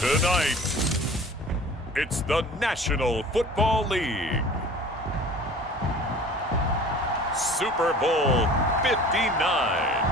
Tonight, it's the National Football League. Super Bowl 59.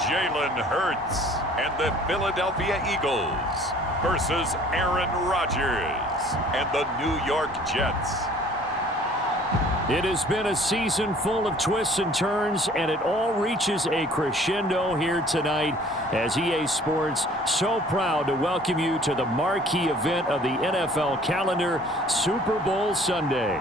Jalen Hurts and the Philadelphia Eagles versus Aaron Rodgers and the New York Jets. It has been a season full of twists and turns, and it all reaches a crescendo here tonight as EA Sports so proud to welcome you to the marquee event of the NFL calendar, Super Bowl Sunday.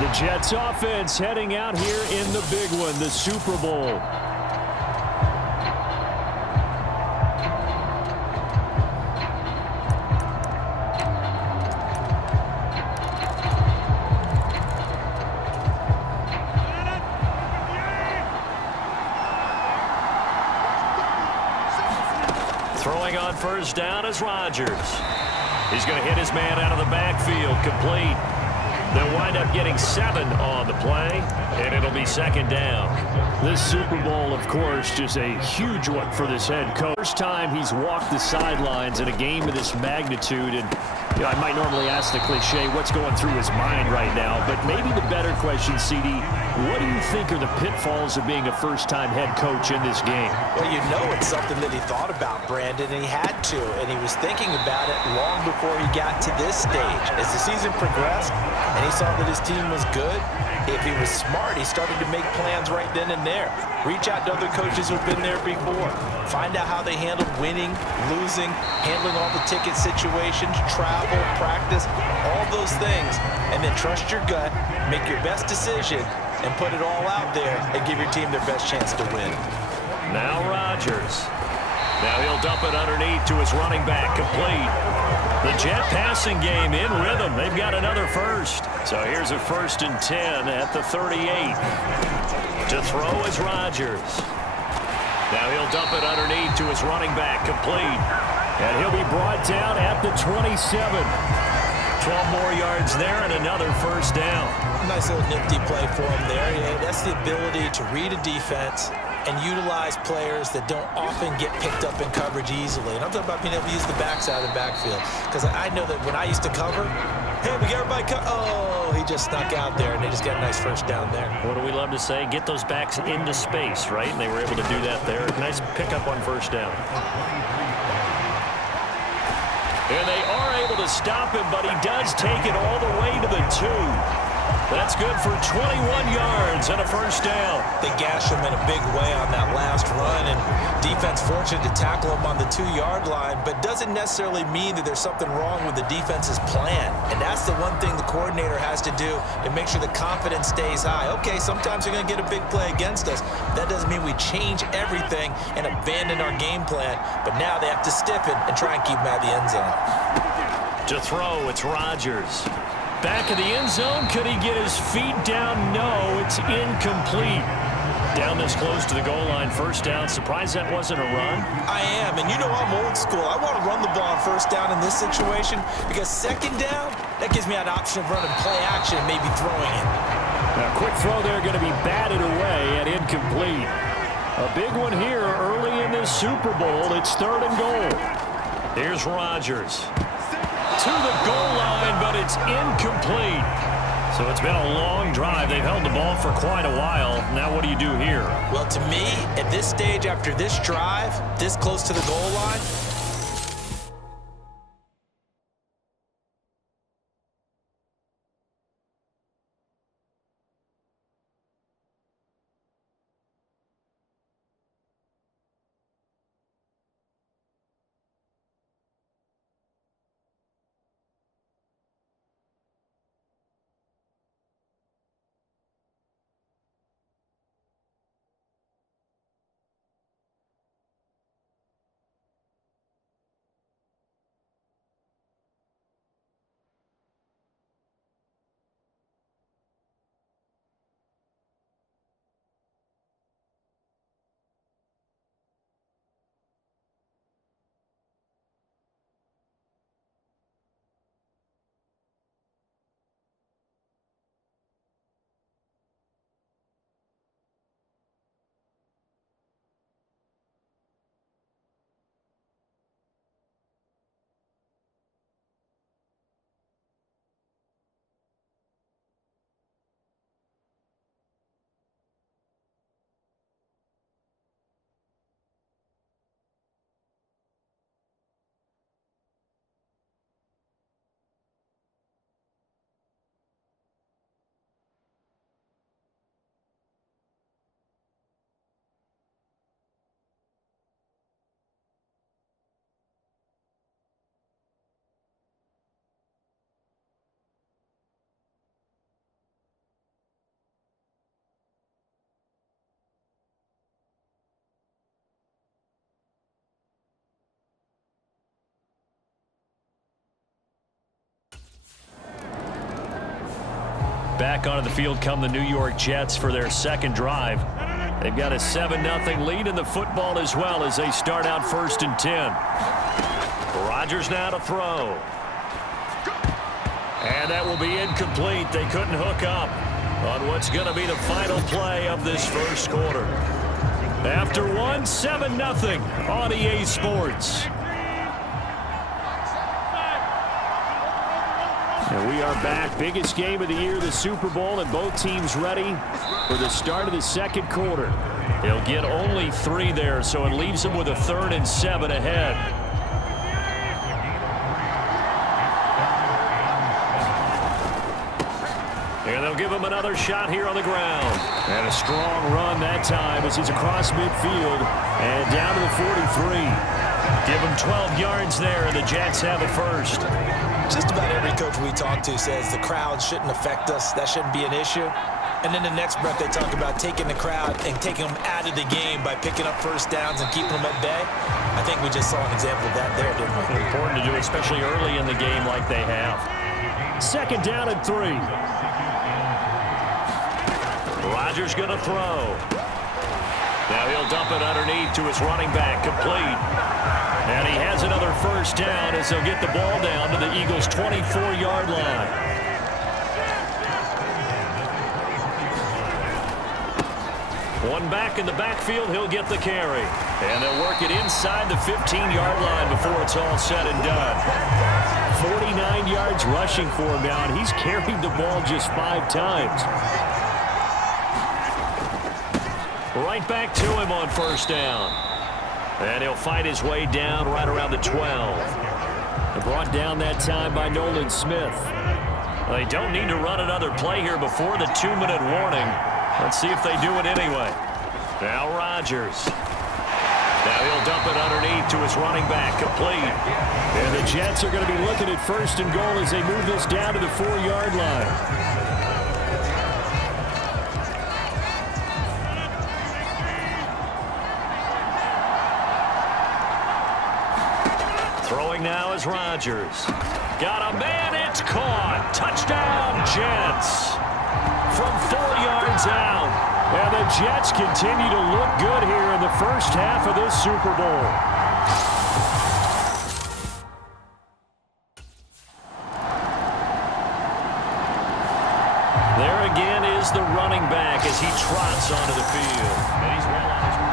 The Jets offense heading out here in the big one, the Super Bowl. Throwing on first down is Rodgers. He's going to hit his man out of the backfield, complete. They'll wind up getting 7 on the play, and it'll be second down. This Super Bowl, of course, just a huge one for this head coach. First time he's walked the sidelines in a game of this magnitude, and you know, I might normally ask the cliche, what's going through his mind right now, but maybe the better question, CD, what do you think are the pitfalls of being a first-time head coach in this game? Well, you know it's something that he thought about, Brandon, and he had to, and he was thinking about it long before he got to this stage. As the season progressed, and he saw that his team was good, if he was smart, he started to make plans right then and there. Reach out to other coaches who've been there before. Find out how they handled winning, losing, handling all the ticket situations, travel, practice, all those things. And then trust your gut, make your best decision, and put it all out there and give your team their best chance to win. Now Rodgers. Now he'll dump it underneath to his running back, complete. The Jet passing game in rhythm. They've got another first. So here's a 1st and 10 at the 38. To throw is Rodgers. Now he'll dump it underneath to his running back, complete. And he'll be brought down at the 27. 12 more yards there and another first down. Nice little nifty play for him there. Yeah, that's the ability to read a defense and utilize players that don't often get picked up in coverage easily. And I'm talking about being able to use the backside of the backfield. Because I know that when I used to cover, hey, we got everybody oh, he just snuck out there, and they just got a nice first down there. What do we love to say? Get those backs into space, right? And they were able to do that there. Nice pickup on first down. And they are able to stop him, but he does take it all the way to the 2. That's good for 21 yards and a first down. They gashed him in a big way on that last run, and defense fortunate to tackle him on the 2-yard line, but doesn't necessarily mean that there's something wrong with the defense's plan. And that's the one thing the coordinator has to do to make sure the confidence stays high. Okay, sometimes you're going to get a big play against us. That doesn't mean we change everything and abandon our game plan, but now they have to stiffen and try and keep him out of the end zone. To throw, it's Rodgers. Back of the end zone. Could he get his feet down? No, it's incomplete. Down this close to the goal line, first down. Surprised that wasn't a run? I am, and you know I'm old school. I want to run the ball on first down in this situation because second down, that gives me an option of running play action and maybe throwing it. Now, quick throw there going to be batted away and incomplete. A big one here early in this Super Bowl. It's 3rd and goal. Here's Rodgers. To the goal line, but it's incomplete. So it's been a long drive. They've held the ball for quite a while. Now what do you do here? Well, to me, at this stage after this drive, this close to the goal line, Back onto the field come the New York Jets for their second drive. They've got a 7-0 lead in the football as well as they start out 1st and 10. Rodgers now to throw. And that will be incomplete. They couldn't hook up on what's going to be the final play of this first quarter. After one, 7-0 on EA Sports. And we are back. Biggest game of the year, the Super Bowl, and both teams ready for the start of the second quarter. They'll get only 3 there, so it leaves them with a 3rd and 7 ahead. And they'll give him another shot here on the ground. And a strong run that time as he's across midfield and down to the 43. Give him 12 yards there, and the Jets have it first. Just about every coach we talk to says the crowd shouldn't affect us. That shouldn't be an issue. And then the next breath they talk about taking the crowd and taking them out of the game by picking up first downs and keeping them at bay. I think we just saw an example of that there, didn't we? Important to do, especially early in the game like they have. 2nd down and 3. Rodgers going to throw. Now he'll dump it underneath to his running back, complete. And he has another first down as they'll get the ball down to the Eagles' 24-yard line. One back in the backfield, he'll get the carry. And they'll work it inside the 15-yard line before it's all said and done. 49 yards rushing for him now, and he's carried the ball just 5 times. Right back to him on first down. And he'll fight his way down right around the 12. Brought down that time by Nolan Smith. They don't need to run another play here before the 2-minute warning. Let's see if they do it anyway. Now Rodgers. Now he'll dump it underneath to his running back, complete. And the Jets are going to be looking at 1st and goal as they move this down to the 4-yard line. Throwing now is Rodgers. Got a man, it's caught. Touchdown, Jets. From 4 yards out. And the Jets continue to look good here in the first half of this Super Bowl. There again is the running back as he trots onto the field. And he's well on his way.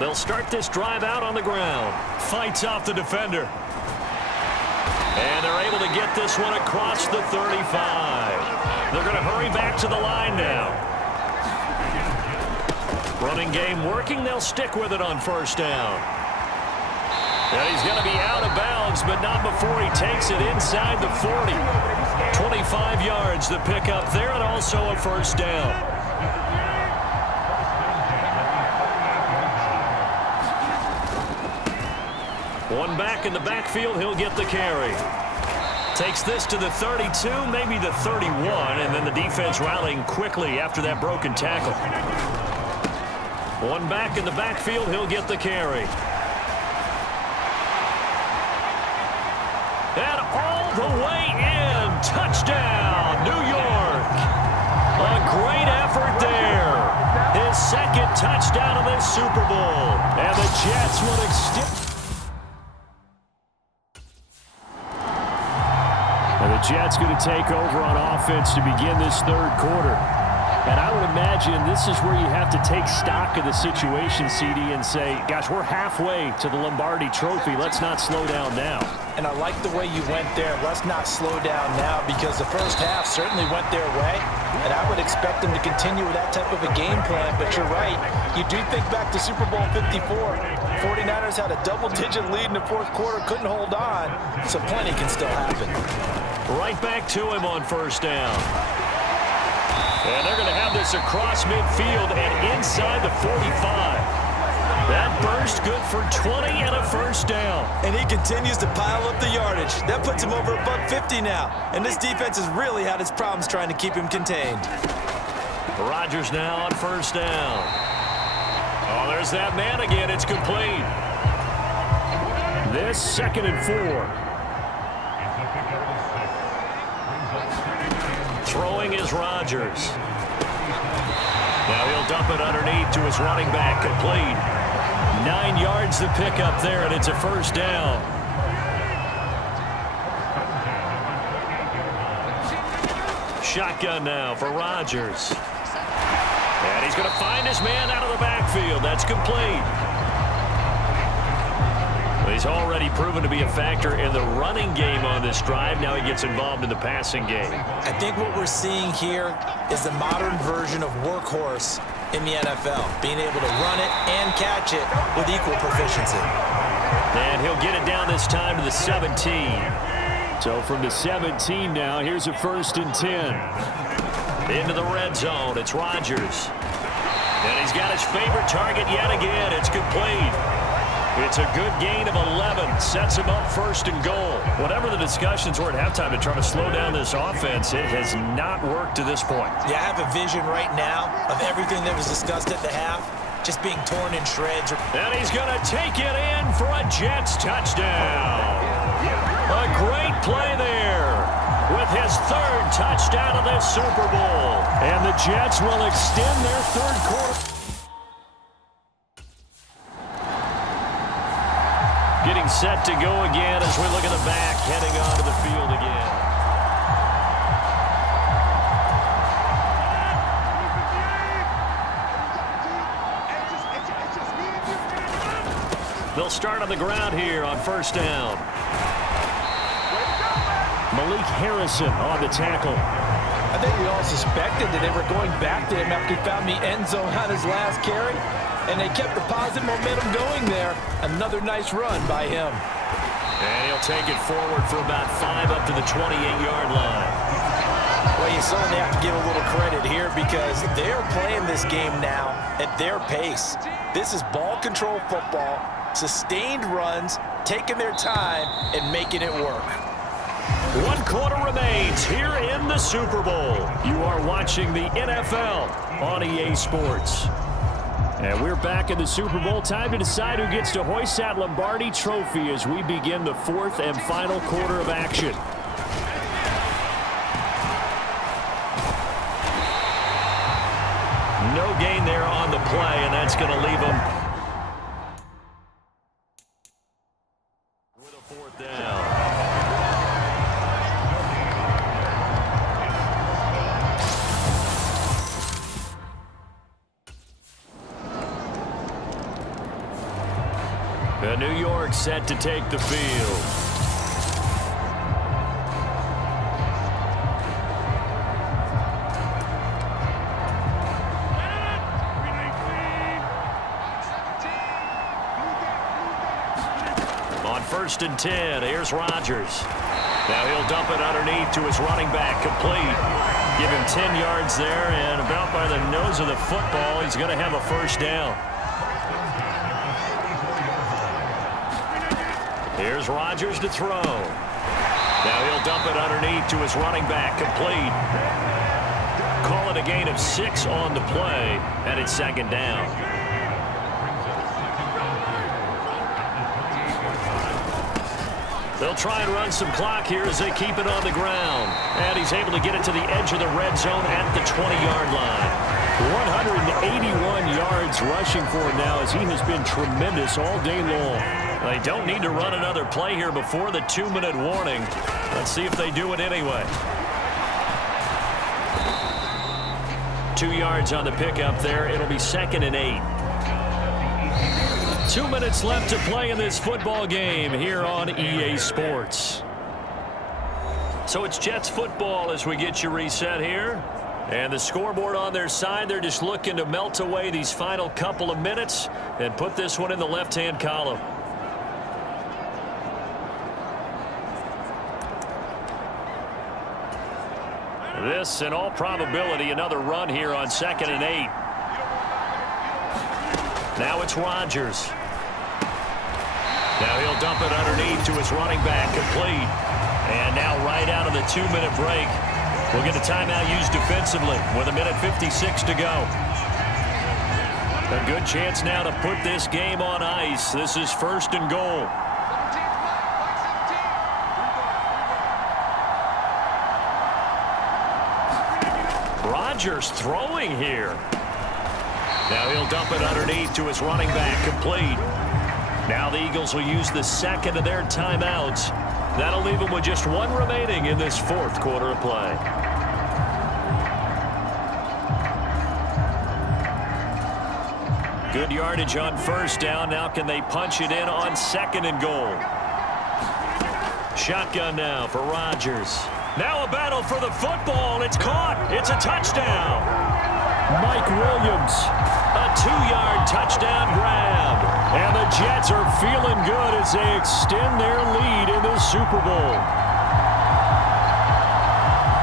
They'll start this drive out on the ground. Fights off the defender. And they're able to get this one across the 35. They're going to hurry back to the line now. Running game working. They'll stick with it on first down. And he's going to be out of bounds, but not before he takes it inside the 40. 25 yards the pickup there, and also a first down. One back in the backfield, he'll get the carry. Takes this to the 32, maybe the 31, and then the defense rallying quickly after that broken tackle. One back in the backfield, he'll get the carry. And all the way in, touchdown, New York. A great effort there. His second touchdown of this Super Bowl. And the Jets will extend. And the Jets going to take over on offense to begin this third quarter. And I would imagine this is where you have to take stock of the situation, CD, and say, gosh, we're halfway to the Lombardi Trophy. Let's not slow down now. And I like the way you went there. Let's not slow down now, because the first half certainly went their way. And I would expect them to continue with that type of a game plan. But you're right. You do think back to Super Bowl 54. 49ers had a double-digit lead in the fourth quarter, couldn't hold on. So plenty can still happen. Right back to him on first down. And they're going to have this across midfield and inside the 45. That burst good for 20 and a first down. And he continues to pile up the yardage. That puts him over $150 now. And this defense has really had its problems trying to keep him contained. Rodgers now on first down. Oh, there's that man again. It's complete. This 2nd and 4. Throwing is Rodgers. Now he'll dump it underneath to his running back, complete. 9 yards to pick up there, and it's a first down. Shotgun now for Rodgers. And he's going to find his man out of the backfield. That's complete. He's already proven to be a factor in the running game on this drive. Now he gets involved in the passing game. I think what we're seeing here is the modern version of workhorse in the NFL, being able to run it and catch it with equal proficiency. And he'll get it down this time to the 17. So from the 17 now, here's a 1st and 10. Into the red zone, it's Rodgers. And he's got his favorite target yet again. It's complete. It's a good gain of 11. Sets him up 1st and goal. Whatever the discussions were at halftime to try to slow down this offense, it has not worked to this point. Yeah, I have a vision right now of everything that was discussed at the half just being torn in shreds. And he's going to take it in for a Jets touchdown. A great play there with his 3rd touchdown of this Super Bowl. And the Jets will extend their 3rd quarter. Getting set to go again as we look at the back, heading onto the field again. They'll start on the ground here on first down. Malik Harrison on the tackle. I think we all suspected that they were going back to him after he found the end zone on his last carry. And they kept the positive momentum going there. Another nice run by him. And he'll take it forward for about 5 up to the 28-yard line. Well, you certainly have to give a little credit here because they're playing this game now at their pace. This is ball control football, sustained runs, taking their time and making it work. One Third quarter remains here in the Super Bowl. You are watching the NFL on EA Sports. And we're back in the Super Bowl. Time to decide who gets to hoist that Lombardi trophy as we begin the fourth and final quarter of action. No gain there on the play, and that's going to leave them with a fourth down. New York set to take the field. On 1st and 10, here's Rodgers. Now he'll dump it underneath to his running back, complete. Give him 10 yards there, and about by the nose of the football, he's going to have a first down. Here's Rodgers to throw. Now he'll dump it underneath to his running back, complete. Call it a gain of 6 on the play, and it's second down. They'll try and run some clock here as they keep it on the ground. And he's able to get it to the edge of the red zone at the 20-yard line. 181 yards rushing for him now as he has been tremendous all day long. They don't need to run another play here before the 2-minute warning. Let's see if they do it anyway. 2 yards on the pickup there. It'll be 2nd and 8. 2 minutes left to play in this football game here on EA Sports. So it's Jets football as we get you reset here. And the scoreboard on their side, they're just looking to melt away these final couple of minutes and put this one in the left-hand column. This, in all probability, another run here on 2nd and 8. Now it's Rodgers. Now he'll dump it underneath to his running back, complete. And now right out of the 2-minute break, we'll get a timeout used defensively with 1:56 to go. A good chance now to put this game on ice. This is 1st and goal. Rodgers throwing here. Now he'll dump it underneath to his running back, complete. Now the Eagles will use the second of their timeouts. That'll leave them with just one remaining in this fourth quarter of play. Good yardage on 1st down. Now can they punch it in on 2nd and goal? Shotgun now for Rodgers. Now a battle for the football. It's caught. It's a touchdown. Mike Williams, a 2-yard touchdown grab. And the Jets are feeling good as they extend their lead in the Super Bowl.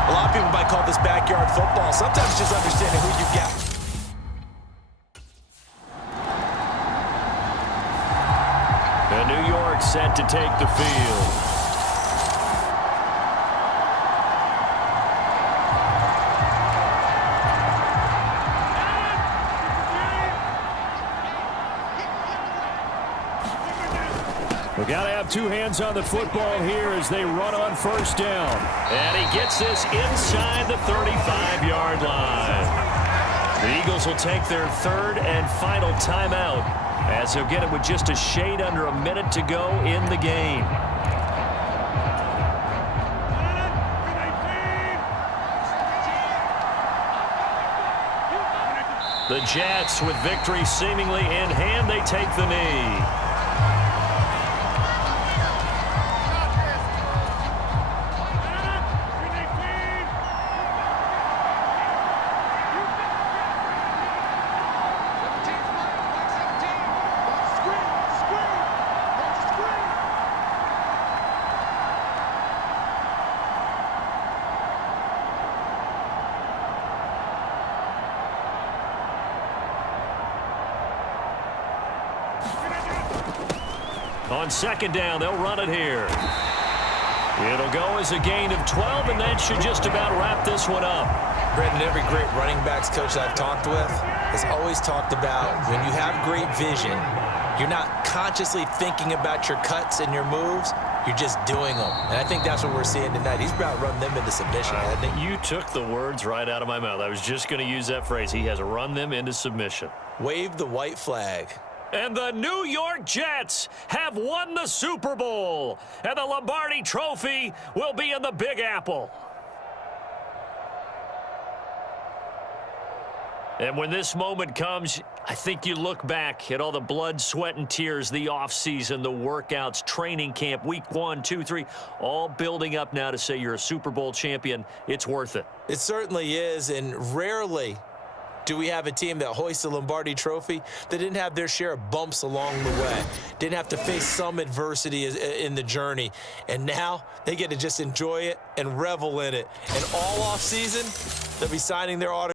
A lot of people might call this backyard football. Sometimes just understanding who you've got. And New York set to take the field. We got to have two hands on the football here as they run on 1st down. And he gets this inside the 35-yard line. The Eagles will take their 3rd and final timeout as they'll get it with just a shade under a minute to go in the game. The Jets, with victory seemingly in hand, they take the knee. On 2nd down, they'll run it here. It'll go as a gain of 12, and that should just about wrap this one up. Brandon, every great running backs coach I've talked with has always talked about when you have great vision, you're not consciously thinking about your cuts and your moves. You're just doing them. And I think that's what we're seeing tonight. He's about to run them into submission, hasn't he? You took the words right out of my mouth. I was just going to use that phrase. He has run them into submission. Wave the white flag. And the New York Jets have won the Super Bowl. And the Lombardi Trophy will be in the Big Apple. And when this moment comes, I think you look back at all the blood, sweat, and tears, the offseason, the workouts, training camp, week 1, 2, 3, all building up now to say you're a Super Bowl champion. It's worth it. It certainly is, and rarely do we have a team that hoists the Lombardi Trophy that didn't have their share of bumps along the way, didn't have to face some adversity in the journey, and now they get to just enjoy it and revel in it. And all offseason, they'll be signing their autographs.